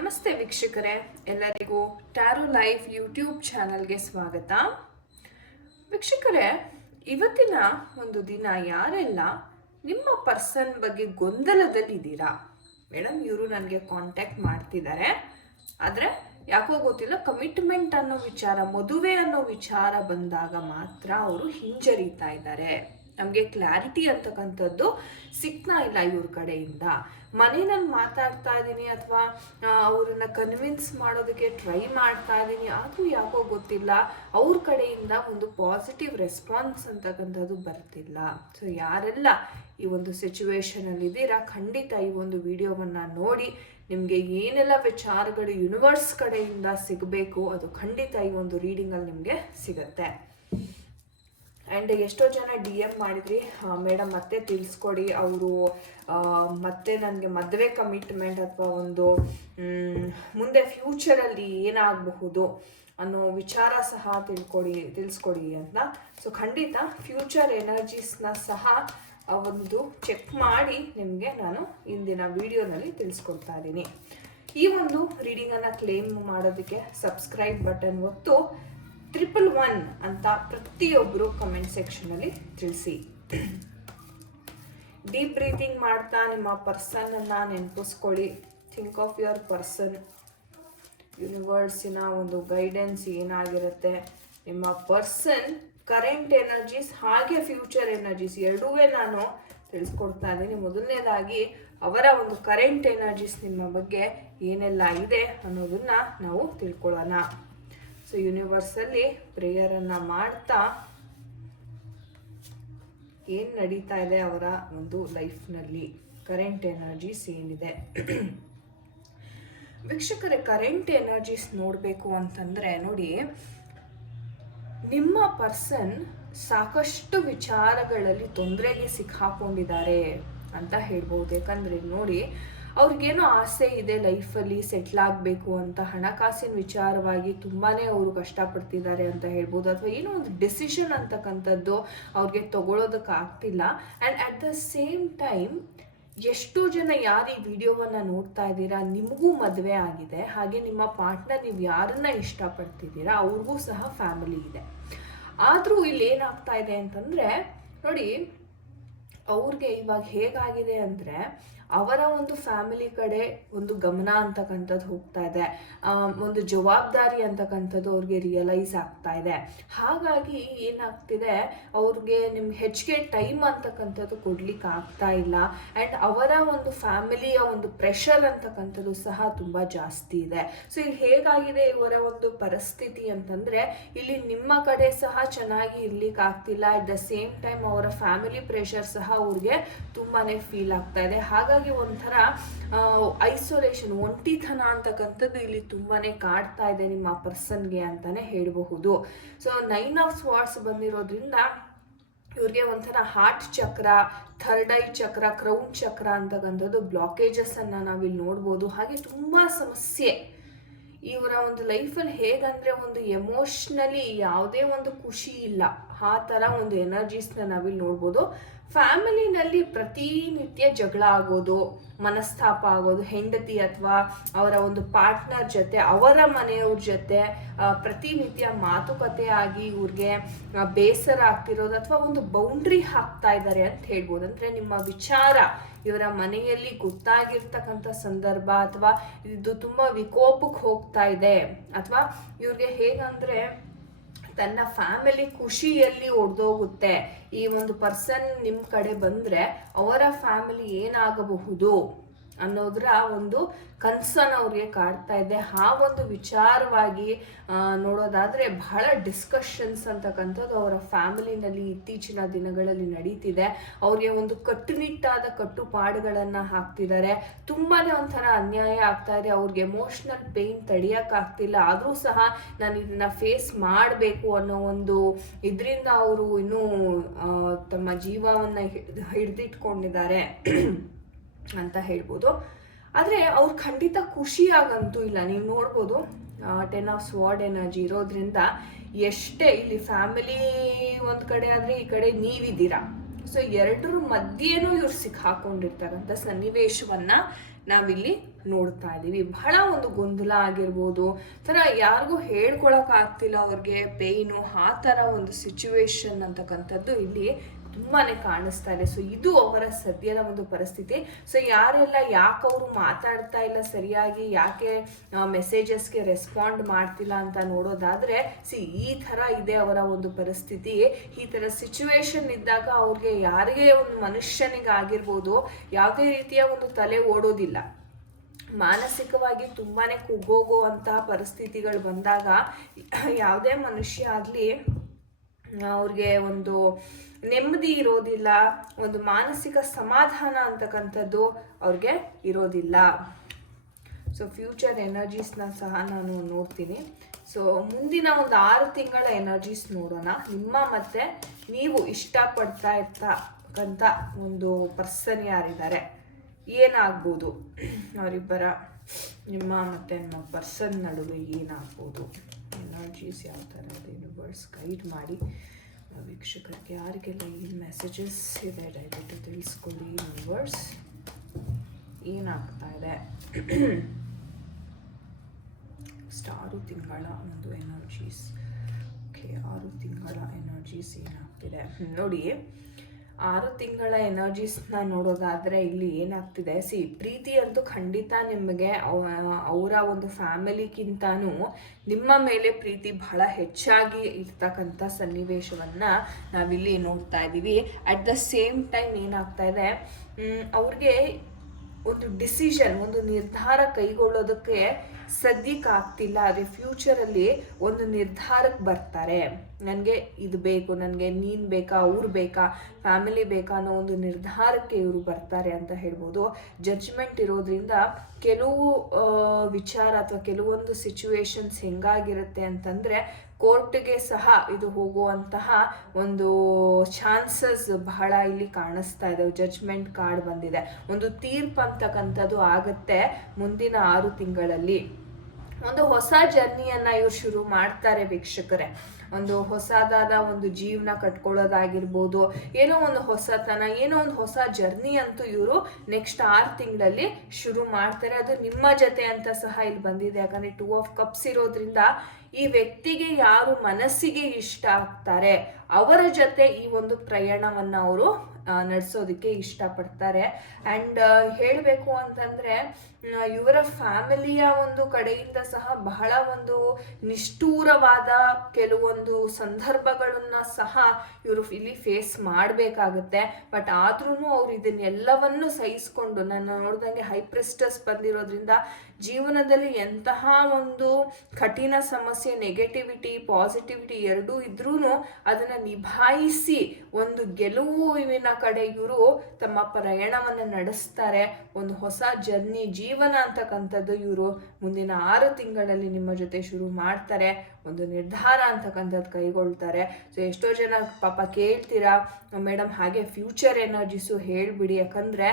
ನಮಸ್ತೆ ವೀಕ್ಷಕರೇ, ಎಲ್ಲರಿಗೂ ಟ್ಯಾರೋ ಲೈಫ್ ಯೂಟ್ಯೂಬ್ ಚಾನಲ್ಗೆ ಸ್ವಾಗತ. ವೀಕ್ಷಕರೇ, ಇವತ್ತಿನ ಒಂದು ದಿನ ಯಾರೆಲ್ಲ ನಿಮ್ಮ ಪರ್ಸನ್ ಬಗ್ಗೆ ಗೊಂದಲದಲ್ಲಿದ್ದೀರಾ, ಮೇಡಮ್ ಇವರು ನನಗೆ ಕಾಂಟ್ಯಾಕ್ಟ್ ಮಾಡ್ತಿದ್ದಾರೆ, ಆದರೆ ಯಾಕೋ ಗೊತ್ತಿಲ್ಲ ಕಮಿಟ್ಮೆಂಟ್ ಅನ್ನೋ ವಿಚಾರ, ಮದುವೆ ಅನ್ನೋ ವಿಚಾರ ಬಂದಾಗ ಮಾತ್ರ ಅವರು ಹಿಂಜರಿತಾ ಇದ್ದಾರೆ, ನಮಗೆ ಕ್ಲಾರಿಟಿ ಅಂತಕ್ಕಂಥದ್ದು ಸಿಗ್ತಾ ಇಲ್ಲ ಇವ್ರ ಕಡೆಯಿಂದ. ಮನೇನಲ್ಲಿ ಮಾತಾಡ್ತಾ ಇದ್ದೀನಿ ಅಥವಾ ಅವ್ರನ್ನ ಕನ್ವಿನ್ಸ್ ಮಾಡೋದಕ್ಕೆ ಟ್ರೈ ಮಾಡ್ತಾ ಇದ್ದೀನಿ, ಆದರೂ ಯಾಕೋ ಗೊತ್ತಿಲ್ಲ ಅವ್ರ ಕಡೆಯಿಂದ ಒಂದು ಪಾಸಿಟಿವ್ ರೆಸ್ಪಾನ್ಸ್ ಅಂತಕ್ಕಂಥದ್ದು ಬರ್ತಿಲ್ಲ. ಸೊ ಯಾರೆಲ್ಲ ಈ ಒಂದು ಸಿಚುವೇಶನಲ್ಲಿ ಇದ್ದೀರಾ, ಖಂಡಿತ ಈ ಒಂದು ವಿಡಿಯೋವನ್ನು ನೋಡಿ ನಿಮಗೆ ಏನೆಲ್ಲ ವಿಚಾರಗಳು ಯೂನಿವರ್ಸ್ ಕಡೆಯಿಂದ ಸಿಗಬೇಕು ಅದು ಖಂಡಿತ ಈ ಒಂದು ರೀಡಿಂಗಲ್ಲಿ ನಿಮಗೆ ಸಿಗುತ್ತೆ. ಆ್ಯಂಡ್ ಎಷ್ಟೋ ಜನ DM ಮಾಡಿದ್ರಿ, ಮೇಡಮ್ ಮತ್ತೆ ತಿಳಿಸ್ಕೊಡಿ, ಅವರು ಮತ್ತೆ ನನಗೆ ಮದುವೆ ಕಮಿಟ್ಮೆಂಟ್ ಅಥವಾ ಒಂದು ಮುಂದೆ ಫ್ಯೂಚರಲ್ಲಿ ಏನಾಗಬಹುದು ಅನ್ನೋ ವಿಚಾರ ಸಹ ತಿಳಿಸ್ಕೊಡಿ ಅಂತ. ಸೊ ಖಂಡಿತ ಫ್ಯೂಚರ್ ಎನರ್ಜೀಸ್ನ ಸಹ ಒಂದು ಚೆಕ್ ಮಾಡಿ ನಿಮಗೆ ನಾನು ಇಂದಿನ ವಿಡಿಯೋನಲ್ಲಿ ತಿಳಿಸ್ಕೊಡ್ತಾ ಇದ್ದೀನಿ. ಈ ಒಂದು ರೀಡಿಂಗನ್ನು ಕ್ಲೇಮ್ ಮಾಡೋದಕ್ಕೆ ಸಬ್ಸ್ಕ್ರೈಬ್ ಬಟನ್ ಒತ್ತು 111 ಅಂತ ಪ್ರತಿಯೊಬ್ಬರು ಕಮೆಂಟ್ ಸೆಕ್ಷನಲ್ಲಿ ತಿಳಿಸಿ. ಡೀಪ್ ಬ್ರೀತಿಂಗ್ ಮಾಡ್ತಾ ನಿಮ್ಮ ಪರ್ಸನನ್ನು ನೆನಪಿಸ್ಕೊಳ್ಳಿ. Think of your person. ಯೂನಿವರ್ಸಿನ ಒಂದು ಗೈಡೆನ್ಸ್ ಏನಾಗಿರುತ್ತೆ, ನಿಮ್ಮ ಪರ್ಸನ್ ಕರೆಂಟ್ ಎನರ್ಜೀಸ್ ಹಾಗೆ ಫ್ಯೂಚರ್ ಎನರ್ಜೀಸ್ ಎರಡೂ ನಾನು ತಿಳಿಸ್ಕೊಡ್ತಾ ಇದ್ದೀನಿ. ಮೊದಲನೇದಾಗಿ ಅವರ ಒಂದು ಕರೆಂಟ್ ಎನರ್ಜೀಸ್ ನಿಮ್ಮ ಬಗ್ಗೆ ಏನೆಲ್ಲ ಇದೆ ಅನ್ನೋದನ್ನ ನಾವು ತಿಳ್ಕೊಳ್ಳೋಣ. ಸೊ ಯೂನಿವರ್ಸಲ್ಲಿ ಪ್ರೇಯರನ್ನು ಮಾಡ್ತಾ ಏನು ನಡೀತಾ ಇದೆ ಅವರ ಒಂದು ಲೈಫ್ನಲ್ಲಿ, ಕರೆಂಟ್ ಎನರ್ಜೀಸ್ ಏನಿದೆ. ವೀಕ್ಷಕರೇ, ಕರೆಂಟ್ ಎನರ್ಜೀಸ್ ನೋಡಬೇಕು ಅಂತಂದರೆ ನೋಡಿ, ನಿಮ್ಮ ಪರ್ಸನ್ ಸಾಕಷ್ಟು ವಿಚಾರಗಳಲ್ಲಿ ತೊಂದರೆಗೆ ಸಿಕ್ಕಾಕೊಂಡಿದ್ದಾರೆ ಅಂತ ಹೇಳ್ಬೋದು. ಯಾಕಂದರೆ ನೋಡಿ, ಅವ್ರಿಗೇನೋ ಆಸೆ ಇದೆ ಲೈಫಲ್ಲಿ ಸೆಟ್ಲ್ ಆಗಬೇಕು ಅಂತ, ಹಣಕಾಸಿನ ವಿಚಾರವಾಗಿ ತುಂಬಾ ಅವರು ಕಷ್ಟಪಡ್ತಿದ್ದಾರೆ ಅಂತ ಹೇಳ್ಬೋದು, ಅಥವಾ ಏನೋ ಒಂದು ಡಿಸಿಷನ್ ಅಂತಕ್ಕಂಥದ್ದು ಅವ್ರಿಗೆ ತಗೊಳ್ಳೋದಕ್ಕಾಗ್ತಿಲ್ಲ. And at the same time ಎಷ್ಟೋ ಜನ ಯಾರು ಈ ವಿಡಿಯೋವನ್ನು ನೋಡ್ತಾ ಇದ್ದೀರಾ, ನಿಮಗೂ ಮದುವೆ ಆಗಿದೆ, ಹಾಗೆ ನಿಮ್ಮ ಪಾರ್ಟ್ನರ್ ನೀವು ಯಾರನ್ನ ಇಷ್ಟಪಡ್ತಿದ್ದೀರಾ ಅವ್ರಿಗೂ ಸಹ ಫ್ಯಾಮಿಲಿ ಇದೆ. ಆದರೂ ಇಲ್ಲಿ ಏನಾಗ್ತಾ ಇದೆ ಅಂತಂದರೆ ನೋಡಿ, ಅವ್ರಿಗೆ ಇವಾಗ ಹೇಗಾಗಿದೆ ಅಂದರೆ ಅವರ ಒಂದು ಫ್ಯಾಮಿಲಿ ಕಡೆ ಒಂದು ಗಮನ ಅಂತಕ್ಕಂಥದ್ದು ಹೋಗ್ತಾ ಇದೆ, ಒಂದು ಜವಾಬ್ದಾರಿ ಅಂತಕ್ಕಂಥದ್ದು ಅವ್ರಿಗೆ ರಿಯಲೈಸ್ ಆಗ್ತಾ ಇದೆ. ಹಾಗಾಗಿ ಏನಾಗ್ತಿದೆ, ಅವ್ರಿಗೆ ನಿಮ್ಗೆ ಹೆಚ್ಚಿಗೆ ಟೈಮ್ ಅಂತಕ್ಕಂಥದ್ದು ಕೊಡ್ಲಿಕ್ಕೆ ಆಗ್ತಾ ಇಲ್ಲ. ಆ್ಯಂಡ್ ಅವರ ಒಂದು ಫ್ಯಾಮಿಲಿಯ ಒಂದು ಪ್ರೆಷರ್ ಅಂತಕ್ಕಂಥದ್ದು ಸಹ ತುಂಬ ಜಾಸ್ತಿ ಇದೆ. ಸೊ ಇಲ್ಲಿ ಹೇಗಾಗಿದೆ ಇವರ ಒಂದು ಪರಿಸ್ಥಿತಿ ಅಂತಂದರೆ, ಇಲ್ಲಿ ನಿಮ್ಮ ಕಡೆ ಸಹ ಚೆನ್ನಾಗಿ ಇರ್ಲಿಕ್ಕೆ ಆಗ್ತಿಲ್ಲ, ಅಟ್ ದ ಸೇಮ್ ಟೈಮ್ ಅವರ ಫ್ಯಾಮಿಲಿ ಪ್ರೆಷರ್ ಸಹ ಅವ್ರಿಗೆ ತುಂಬಾ ಫೀಲ್ ಆಗ್ತಾ ಇದೆ. ಹಾಗಾಗಿ ಒಂಥರ ಐಸೋಲೇಷನ್, ಒಂಟಿತನ ಅಂತಕ್ಕಂಥದ್ದು ಇಲ್ಲಿ ತುಂಬಾನೇ ಕಾಡ್ತಾ ಇದೆ ನಿಮ್ಮ ಪರ್ಸನ್ಗೆ ಅಂತಾನೆ ಹೇಳಬಹುದು. ಸೊ 9 ಆಫ್ ಸ್ವಾರ್ಡ್ಸ್ ಬಂದಿರೋದ್ರಿಂದ ಇವ್ರಿಗೆ ಒಂಥರ ಹಾರ್ಟ್ ಚಕ್ರ, ಥರ್ಡ್ ಐ ಚಕ್ರ, ಕ್ರೌನ್ ಚಕ್ರ ಅಂತಕ್ಕಂಥದ್ದು ಬ್ಲಾಕೇಜಸ್ ಅನ್ನ ನಾವಿಲ್ಲಿ ನೋಡ್ಬೋದು. ಹಾಗೆ ತುಂಬಾ ಸಮಸ್ಯೆ ಇವರ ಒಂದು ಲೈಫಲ್ಲಿ. ಹೇಗಂದ್ರೆ ಒಂದು ಎಮೋಷ್ನಲಿ ಯಾವುದೇ ಒಂದು ಖುಷಿ ಇಲ್ಲ, ಆ ಥರ ಒಂದು ಎನರ್ಜೀಸ್ನ ನಾವಿಲ್ಲಿ ನೋಡ್ಬೋದು. ಫ್ಯಾಮಿಲಿನಲ್ಲಿ ಪ್ರತಿನಿತ್ಯ ಜಗಳ ಆಗೋದು, ಮನಸ್ತಾಪ ಆಗೋದು, ಹೆಂಡತಿ ಅಥವಾ ಅವರ ಒಂದು ಪಾರ್ಟ್ನರ್ ಜೊತೆ, ಅವರ ಮನೆಯವ್ರ ಜೊತೆ ಪ್ರತಿನಿತ್ಯ ಮಾತುಕತೆ ಆಗಿ ಇವ್ರಿಗೆ ಬೇಸರ ಆಗ್ತಿರೋದು, ಅಥವಾ ಒಂದು ಬೌಂಡ್ರಿ ಹಾಕ್ತಾ ಇದ್ದಾರೆ ಅಂತ ಹೇಳ್ಬೋದು. ಅಂದರೆ ನಿಮ್ಮ ವಿಚಾರ ಇವರ ಮನೆಯಲ್ಲಿ ಗೊತ್ತಾಗಿರ್ತಕ್ಕಂಥ ಸಂದರ್ಭ, ಅಥವಾ ಇದು ತುಂಬ ವಿಕೋಪಕ್ಕೆ ಹೋಗ್ತಾ ಇದೆ, ಅಥವಾ ಇವ್ರಿಗೆ ಹೇಗಂದ್ರೆ ತನ್ನ ಫ್ಯಾಮಿಲಿ ಖುಷಿಯಲ್ಲಿ ಒಡೆದೋಗುತ್ತೆ. ಈ ಒಂದು ಪರ್ಸನ್ ನಿಮ್ಮ ಕಡೆ ಬಂದರೆ ಅವರ ಫ್ಯಾಮಿಲಿ ಏನಾಗಬಹುದು ಅನ್ನೋದರ ಒಂದು ಕನ್ಸರ್ನ್ ಅವ್ರಿಗೆ ಕಾಡ್ತಾ ಇದೆ. ಆ ಒಂದು ವಿಚಾರವಾಗಿ ನೋಡೋದಾದರೆ ಬಹಳ ಡಿಸ್ಕಷನ್ಸ್ ಅಂತಕ್ಕಂಥದ್ದು ಅವರ ಫ್ಯಾಮಿಲಿನಲ್ಲಿ ಇತ್ತೀಚಿನ ದಿನಗಳಲ್ಲಿ ನಡೀತಿದೆ. ಅವ್ರಿಗೆ ಒಂದು ಕಟ್ಟುನಿಟ್ಟಾದ ಕಟ್ಟುಪಾಡುಗಳನ್ನು ಹಾಕ್ತಿದ್ದಾರೆ. ತುಂಬಾ ಒಂಥರ ಅನ್ಯಾಯ ಆಗ್ತಾ ಇದೆ. ಅವ್ರಿಗೆ ಎಮೋಷ್ನಲ್ ಪೇಯ್ನ್ ತಡೆಯೋಕ್ಕಾಗ್ತಿಲ್ಲ, ಆದರೂ ಸಹ ನಾನು ಇದನ್ನ ಫೇಸ್ ಮಾಡಬೇಕು ಅನ್ನೋ ಒಂದು ಇದರಿಂದ ಅವರು ಇನ್ನೂ ತಮ್ಮ ಜೀವವನ್ನು ಹಿಡಿದಿಟ್ಕೊಂಡಿದ್ದಾರೆ ಅಂತ ಹೇಳ್ಬೋದು. ಆದರೆ ಅವ್ರು ಖಂಡಿತ ಖುಷಿಯಾಗಂತೂ ಇಲ್ಲ. ನೀವು ನೋಡ್ಬೋದು 10 ಆಫ್ ಸ್ವಾರ್ಡ್ ಎನರ್ಜಿ ಇರೋದ್ರಿಂದ ಎಷ್ಟೇ ಇಲ್ಲಿ ಫ್ಯಾಮಿಲಿ ಒಂದು ಕಡೆ ಆದರೆ ಈ ಕಡೆ ನೀವಿದ್ದೀರಾ. ಸೊ ಎರಡರ ಮಧ್ಯೆನೂ ಇವ್ರು ಸಿಕ್ಕಾಕೊಂಡಿರ್ತಕ್ಕಂಥ ಸನ್ನಿವೇಶವನ್ನು ನಾವಿಲ್ಲಿ ನೋಡ್ತಾ ಇದ್ದೀವಿ. ಬಹಳ ಒಂದು ಗೊಂದಲ ಆಗಿರ್ಬೋದು, ಥರ ಯಾರಿಗೂ ಹೇಳ್ಕೊಳಕ್ ಆಗ್ತಿಲ್ಲ ಅವ್ರಿಗೆ ಪೇಯ್ನು, ಆ ಥರ ಒಂದು ಸಿಚುವೇಶನ್ ಅಂತಕ್ಕಂಥದ್ದು ಇಲ್ಲಿ ತುಂಬಾನೇ ಕಾಣಿಸ್ತಾ ಇದೆ. ಸೊ ಇದು ಅವರ ಸದ್ಯದ ಒಂದು ಪರಿಸ್ಥಿತಿ. ಸೊ ಯಾರೆಲ್ಲ ಯಾಕೆ ಅವರು ಮಾತಾಡ್ತಾ ಇಲ್ಲ ಸರಿಯಾಗಿ, ಯಾಕೆ ಮೆಸೇಜಸ್ಗೆ ರೆಸ್ಪಾಂಡ್ ಮಾಡ್ತಿಲ್ಲ ಅಂತ ನೋಡೋದಾದ್ರೆ, ಈ ಥರ ಇದೆ ಅವರ ಒಂದು ಪರಿಸ್ಥಿತಿ. ಈ ಥರ ಸಿಚುವೇಶನ್ ಇದ್ದಾಗ ಅವ್ರಿಗೆ ಯಾರಿಗೆ ಒಂದು ಮನುಷ್ಯನಿಗಾಗಿರ್ಬೋದು ಯಾವುದೇ ರೀತಿಯ ಒಂದು ತಲೆ ಓಡೋದಿಲ್ಲ. ಮಾನಸಿಕವಾಗಿ ತುಂಬಾನೇ ಕುಗ್ಗೋಗುವಂತಹ ಪರಿಸ್ಥಿತಿಗಳು ಬಂದಾಗ ಯಾವುದೇ ಮನುಷ್ಯ ಆಗಲಿ ಅವ್ರಿಗೆ ಒಂದು ನೆಮ್ಮದಿ ಇರೋದಿಲ್ಲ, ಒಂದು ಮಾನಸಿಕ ಸಮಾಧಾನ ಅಂತಕ್ಕಂಥದ್ದು ಅವ್ರಿಗೆ ಇರೋದಿಲ್ಲ. ಸೊ ಫ್ಯೂಚರ್ ಎನರ್ಜೀಸ್ನ ಸಹ ನಾನು ನೋಡ್ತೀನಿ. ಸೊ ಮುಂದಿನ ಒಂದು 6 ತಿಂಗಳ ಎನರ್ಜೀಸ್ ನೋಡೋಣ. ನಿಮ್ಮ ಮತ್ತೆ ನೀವು ಇಷ್ಟಪಡ್ತಾ ಇರ್ತಕ್ಕಂಥ ಒಂದು ಪರ್ಸನ್ ಯಾರಿದ್ದಾರೆ, ಏನಾಗ್ಬೋದು ಅವರಿಬ್ಬರ, ನಿಮ್ಮ ಮತ್ತು ನಿಮ್ಮ ಪರ್ಸನ್ ನಡುವೆ ಏನಾಗ್ಬೋದು, ಎನರ್ಜೀಸ್ ಯಾವ ಥರ ಇದೆ ಯೂನಿವರ್ಸ್ ಗೈಡ್ ಮಾಡಿ ವೀಕ್ಷಕರಿಗೆ. ಯಾರಿಗೆಲ್ಲ ಏನು ಮೆಸೇಜಸ್ ಇದೆ ದಯವಿಟ್ಟು ತಿಳಿಸ್ಕೊಳ್ಳಿ. ಯೂನಿವರ್ಸ್ ಏನಾಗ್ತಾ ಇದೆ, 6 ತಿಂಗಳ ಒಂದು ಎನರ್ಜೀಸ್. ಓಕೆ, 6 ತಿಂಗಳ ಎನರ್ಜೀಸ್ ಏನಾಗ್ತಿದೆ ನೋಡಿ. 6 ತಿಂಗಳ ಎನರ್ಜೀಸ್ನ ನೋಡೋದಾದರೆ ಇಲ್ಲಿ ಏನಾಗ್ತಿದೆ, ಪ್ರೀತಿ ಅಂತೂ ಖಂಡಿತ ನಿಮಗೆ ಅವರ ಒಂದು ಫ್ಯಾಮಿಲಿಗಿಂತನೂ ನಿಮ್ಮ ಮೇಲೆ ಪ್ರೀತಿ ಬಹಳ ಹೆಚ್ಚಾಗಿ ಇರ್ತಕ್ಕಂಥ ಸನ್ನಿವೇಶವನ್ನು ನಾವಿಲ್ಲಿ ನೋಡ್ತಾ ಇದ್ದೀವಿ. ಅಟ್ ದ ಸೇಮ್ ಟೈಮ್ ಏನಾಗ್ತಾ ಇದೆ, ಅವ್ರಿಗೆ ಒಂದು ಡಿಸಿಷನ್, ಒಂದು ನಿರ್ಧಾರ ಕೈಗೊಳ್ಳೋದಕ್ಕೆ ಸದ್ಯಕ್ಕಾಗ್ತಿಲ್ಲ. ಅದೇ ಫ್ಯೂಚರಲ್ಲಿ ಒಂದು ನಿರ್ಧಾರಕ್ಕೆ ಬರ್ತಾರೆ. ನನಗೆ ಇದು ಬೇಕು, ನನಗೆ ನೀನು ಬೇಕಾ, ಅವ್ರು ಬೇಕಾ, ಫ್ಯಾಮಿಲಿ ಬೇಕಾ ಅನ್ನೋ ಒಂದು ನಿರ್ಧಾರಕ್ಕೆ ಇವರು ಬರ್ತಾರೆ ಅಂತ ಹೇಳ್ಬೋದು. ಜಡ್ಜ್ಮೆಂಟ್ ಇರೋದ್ರಿಂದ ಕೆಲವು ವಿಚಾರ ಅಥವಾ ಕೆಲವೊಂದು ಸಿಚುವೇಶನ್ಸ್ ಹೆಂಗಾಗಿರುತ್ತೆ ಅಂತಂದರೆ ಕೋರ್ಟ್ಗೆ ಸಹ ಇದು ಹೋಗುವಂತಹ ಒಂದು ಚಾನ್ಸಸ್ ಬಹಳ ಇಲ್ಲಿ ಕಾಣಿಸ್ತಾ ಇದ್ದಾವೆ. ಜಡ್ಜ್ಮೆಂಟ್ ಕಾರ್ಡ್ ಬಂದಿದೆ, ಒಂದು ತೀರ್ಪು ಅಂತಕ್ಕಂಥದ್ದು ಆಗುತ್ತೆ ಮುಂದಿನ 6 ತಿಂಗಳಲ್ಲಿ. ಒಂದು ಹೊಸ ಜರ್ನಿಯನ್ನು ಇವ್ರು ಶುರು ಮಾಡ್ತಾರೆ ವೀಕ್ಷಕರೇ. ಒಂದು ಹೊಸದಾದ ಒಂದು ಜೀವನ ಕಟ್ಕೊಳ್ಳೋದಾಗಿರ್ಬೋದು, ಏನೋ ಒಂದು ಹೊಸತನ, ಏನೋ ಒಂದು ಹೊಸ ಜರ್ನಿ ಅಂತೂ ಇವರು ನೆಕ್ಸ್ಟ್ 6 ತಿಂಗಳಲ್ಲಿ ಶುರು ಮಾಡ್ತಾರೆ. ಅದು ನಿಮ್ಮ ಜೊತೆ ಅಂತ ಸಹ ಇಲ್ಲಿ ಬಂದಿದೆ. ಯಾಕಂದರೆ 2 ಆಫ್ ಕಪ್ಸ್ ಇರೋದ್ರಿಂದ ಈ ವ್ಯಕ್ತಿಗೆ ಯಾರು ಮನಸ್ಸಿಗೆ ಇಷ್ಟ ಆಗ್ತಾರೆ ಅವರ ಜೊತೆ ಈ ಒಂದು ಪ್ರಯಾಣವನ್ನು ಅವರು ನಡೆಸೋದಕ್ಕೆ ಇಷ್ಟಪಡ್ತಾರೆ. ಆ್ಯಂಡ್ ಹೇಳಬೇಕು ಅಂತಂದರೆ ಇವರ ಫ್ಯಾಮಿಲಿಯ ಒಂದು ಕಡೆಯಿಂದ ಸಹ ಬಹಳ ಒಂದು ನಿಷ್ಠೂರವಾದ ಕೆಲವೊಂದು ಸಂದರ್ಭಗಳನ್ನು ಸಹ ಇವರು ಇಲ್ಲಿ ಫೇಸ್ ಮಾಡಬೇಕಾಗುತ್ತೆ. ಬಟ್ ಆದ್ರೂ ಅವ್ರು ಇದನ್ನೆಲ್ಲವನ್ನು ಸಹಿಸ್ಕೊಂಡು, ನಾನು ನೋಡ್ದಂಗೆ ಹೈ ಪ್ರಿಸ್ಟಸ್ ಬಂದಿರೋದ್ರಿಂದ ಜೀವನದಲ್ಲಿ ಎಂತಹ ಒಂದು ಕಠಿಣ ಸಮಸ್ಯೆ, ನೆಗೆಟಿವಿಟಿ ಪಾಸಿಟಿವಿಟಿ ಎರಡೂ ಇದ್ರೂ ಅದನ್ನು ನಿಭಾಯಿಸಿ ಒಂದು ಗೆಲುವಿನ ಕಡೆ ಇವರು ತಮ್ಮ ಪ್ರಯಾಣವನ್ನು ನಡೆಸ್ತಾರೆ. ಒಂದು ಹೊಸ ಜರ್ನಿ, ಜೀವನ ಅಂತಕ್ಕಂಥದ್ದು ಇವರು ಮುಂದಿನ 6 ತಿಂಗಳಲ್ಲಿ ನಿಮ್ಮ ಜೊತೆ ಶುರು ಮಾಡ್ತಾರೆ. ಒಂದು ನಿರ್ಧಾರ ಅಂತಕ್ಕಂಥದ್ದು ಕೈಗೊಳ್ತಾರೆ. ಸೊ ಎಷ್ಟೋ ಜನ ಪಾಪ ಕೇಳ್ತೀರಾ, ಮೇಡಮ್ ಹಾಗೆ ಫ್ಯೂಚರ್ ಎನರ್ಜೀಸು ಹೇಳಿಬಿಡಿ, ಯಾಕಂದರೆ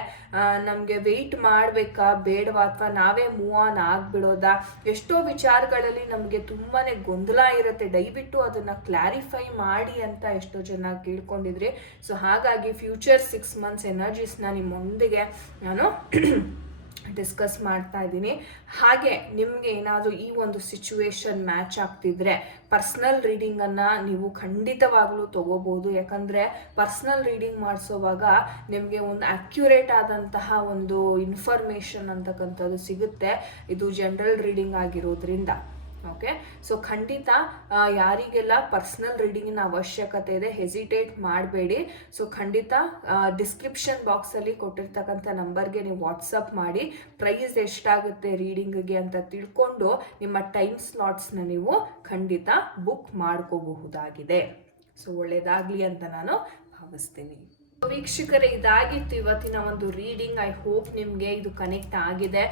ನಮಗೆ ವೆಯ್ಟ್ ಮಾಡಬೇಕಾ ಬೇಡವಾ, ಅಥವಾ ನಾವೇ ಮೂವ್ ಆನ್ ಆಗಿಬಿಡೋದಾ, ಎಷ್ಟೋ ವಿಚಾರಗಳಲ್ಲಿ ನಮಗೆ ತುಂಬಾ ಗೊಂದಲ ಇರುತ್ತೆ, ದಯವಿಟ್ಟು ಅದನ್ನು ಕ್ಲಾರಿಫೈ ಮಾಡಿ ಅಂತ ಎಷ್ಟೋ ಜನ ಕೇಳ್ಕೊಂಡಿದ್ರಿ. ಸೊ ಹಾಗಾಗಿ ಫ್ಯೂಚರ್ 6 ಮಂತ್ಸ್ ಎನರ್ಜೀಸ್ನ ನಿಮ್ಮೊಂದಿಗೆ ನಾನು ಡಿಸ್ಕಸ್ ಮಾಡ್ತಾ ಇದ್ದೀನಿ. ಹಾಗೆ ನಿಮಗೆ ಏನಾದರೂ ಈ ಒಂದು ಸಿಚುವೇಶನ್ ಮ್ಯಾಚ್ ಆಗ್ತಿದ್ರೆ ಪರ್ಸ್ನಲ್ ರೀಡಿಂಗನ್ನು ನೀವು ಖಂಡಿತವಾಗ್ಲೂ ತೊಗೋಬೋದು. ಯಾಕಂದರೆ ಪರ್ಸ್ನಲ್ ರೀಡಿಂಗ್ ಮಾಡಿಸೋವಾಗ ನಿಮಗೆ ಒಂದು ಅಕ್ಯುರೇಟ್ ಆದಂತಹ ಒಂದು ಇನ್ಫಾರ್ಮೇಷನ್ ಅಂತಕ್ಕಂಥದ್ದು ಸಿಗುತ್ತೆ. ಇದು ಜನರಲ್ ರೀಡಿಂಗ್ ಆಗಿರೋದ್ರಿಂದ. ಓಕೆ, ಸೊ ಖಂಡಿತ ಯಾರಿಗೆಲ್ಲ ಪರ್ಸ್ನಲ್ ರೀಡಿಂಗಿನ ಅವಶ್ಯಕತೆ ಇದೆ ಹೆಸಿಟೇಟ್ ಮಾಡಬೇಡಿ. ಸೊ ಖಂಡಿತ ಡಿಸ್ಕ್ರಿಪ್ಷನ್ ಬಾಕ್ಸಲ್ಲಿ ಕೊಟ್ಟಿರ್ತಕ್ಕಂಥ ನಂಬರ್ಗೆ ನೀವು ವಾಟ್ಸಪ್ ಮಾಡಿ ಪ್ರೈಸ್ ಎಷ್ಟಾಗುತ್ತೆ ರೀಡಿಂಗಿಗೆ ಅಂತ ತಿಳ್ಕೊಂಡು ನಿಮ್ಮ ಟೈಮ್ ಸ್ಲಾಟ್ಸ್ನ ನೀವು ಖಂಡಿತ ಬುಕ್ ಮಾಡ್ಕೋಬಹುದಾಗಿದೆ. ಸೊ ಒಳ್ಳೆಯದಾಗಲಿ ಅಂತ ನಾನು ಭಾವಿಸ್ತೀನಿ. ವೀಕ್ಷಕರೇ, ಇದಾಗಿತ್ತು ಇವತ್ತಿನ ಒಂದು ರೀಡಿಂಗ್. ಐ ಹೋಪ್ ನಿಮಗೆ ಇದು ಕನೆಕ್ಟ್ ಆಗಿದೆ.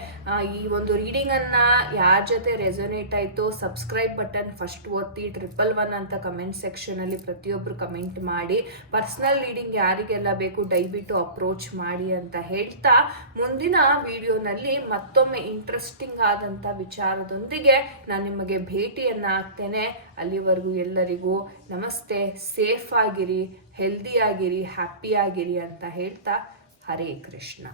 ಈ ಒಂದು ರೀಡಿಂಗನ್ನು ಯಾರ ಜೊತೆ ರೆಸೊನೇಟ್ ಆಯಿತು, ಸಬ್ಸ್ಕ್ರೈಬ್ ಬಟನ್ ಫಸ್ಟ್ ಒತ್ತಿ 111 ಅಂತ ಕಮೆಂಟ್ ಸೆಕ್ಷನಲ್ಲಿ ಪ್ರತಿಯೊಬ್ಬರು ಕಮೆಂಟ್ ಮಾಡಿ. ಪರ್ಸ್ನಲ್ ರೀಡಿಂಗ್ ಯಾರಿಗೆಲ್ಲ ಬೇಕು ದಯವಿಟ್ಟು ಅಪ್ರೋಚ್ ಮಾಡಿ ಅಂತ ಹೇಳ್ತಾ, ಮುಂದಿನ ವಿಡಿಯೋನಲ್ಲಿ ಮತ್ತೊಮ್ಮೆ ಇಂಟ್ರೆಸ್ಟಿಂಗ್ ಆದಂಥ ವಿಚಾರದೊಂದಿಗೆ ನಾನು ನಿಮಗೆ ಭೇಟಿಯನ್ನು ಆಗ್ತೇನೆ. ಅಲ್ಲಿವರೆಗೂ ಎಲ್ಲರಿಗೂ ನಮಸ್ತೆ. ಸೇಫ್ ಆಗಿರಿ, ಹೆಲ್ದಿ ಆಗಿರಿ, ಹ್ಯಾಪಿ ಆಗಿರಿ ಅಂತ ಹೇಳ್ತಾ, ಹರೇ ಕೃಷ್ಣ.